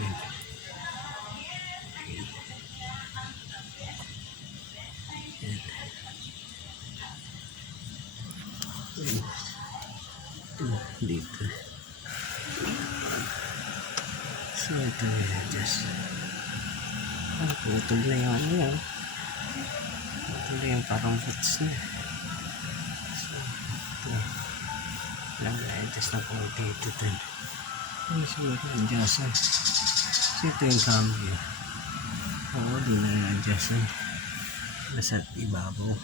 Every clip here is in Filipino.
Yan. Yan. Dito. So ito just putol na yung ano yan. Putol na yung parang boots na. So ito lang na-adjust na po dito din. Ano siguro adjustan. So ito yung cambio. Oo, di na na-adjustan. Nasa ibabaw.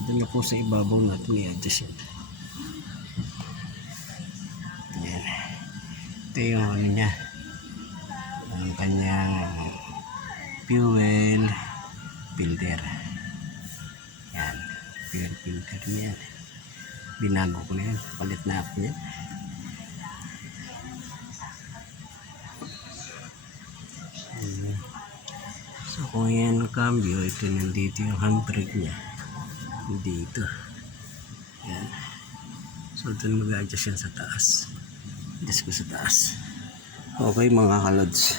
Doon na po sa ibabaw natin i-adjust yun. Yan. Ito yung ano niya. Ang kanyang fuel filter. Yan. Fuel filter niya. Binago ko na yan. Palit na ako yan. So kung yan cambio, ito nandito yung handbrake niya. Dito. Yan. So doon mag-adjust yan sa taas. Adjust ko sa taas. Okay mga kalods.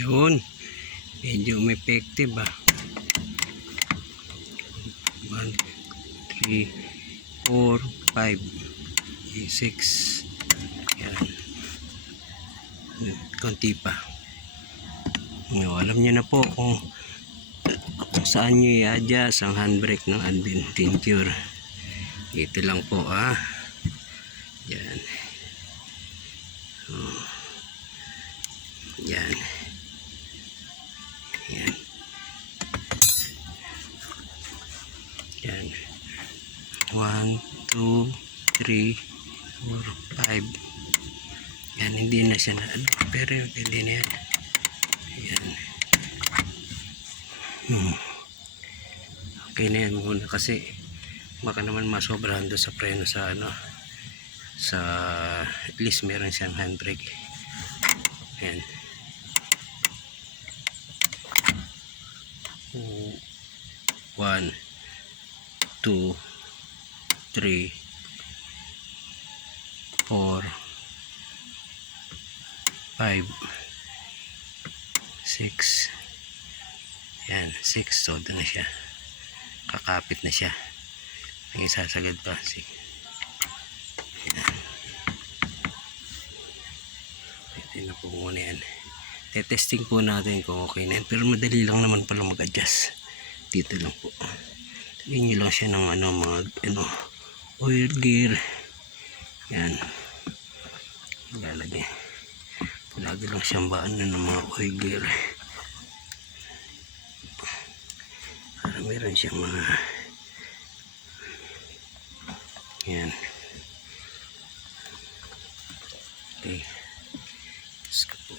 Yun. Medyo effective ah. 1, 3, 4, 5, 6. Yan. Konti pa. Alam niyo na po kung saan nyo i-adjust ang handbrake ng Adventure. Ito lang po ah. Yan. Yan. Yan. Yan. 1, 2, 3, 4, 5. Yan, hindi na siya na ano, pero pwede na yan. Yan. okay na yan muna kasi baka naman masobrahan doon sa preno sa ano, sa at least meron siyang handbrake. Ayan. 1 2 3 4 5 6. Yan, 6. So, na siya. Kakapit na siya. May isasagad pa. Sige. Yan. Pwede na po muna yan. Testing po natin kung okay na yan. Pero madali lang naman pala mag-adjust. Dito lang po. Tingin nyo lang siya ng ano, mga ano, oil gear. Yan. Lalagay. Lagi lang siyang baan ng mga oil gear. Para meron siyang mga yan. Okay. Tapos po.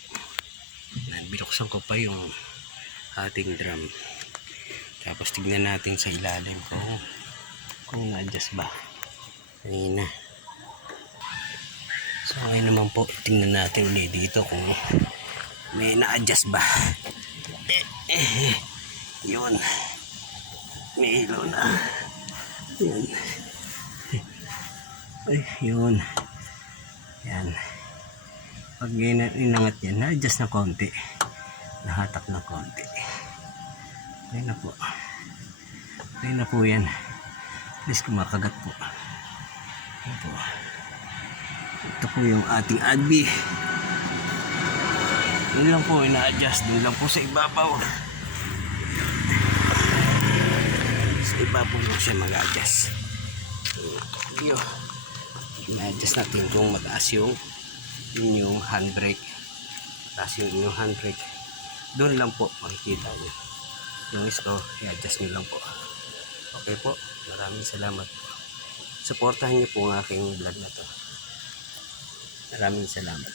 Binuksan ko pa yung ating drum. Tapos tignan natin sa ilalim kung na-adjust ba. Kanina. So ngayon naman po, tingnan natin ulit dito kung may na-adjust ba. Yun. May ilaw na. Yun. Ay, yun. Yan. Pag inangat yan, na-adjust na konti. Nahatak na konti. Ayun na po. Ayun na po yan. At least kumakagat po. Ayun po. Ito po yung ating adbi. Yun lang po, ina-adjust. Yun lang po sa ibabaw. Sa ibabaw po siya mag-adjust. Yun. Ina-adjust natin kung mataas yung inyong handbrake. Mataas yung inyong handbrake. Doon lang po makikita nyo. Yung isko, i-adjust nyo lang po. Okay po. Maraming salamat po. Supportahan nyo po ang aking vlog na to. Maraming salamat.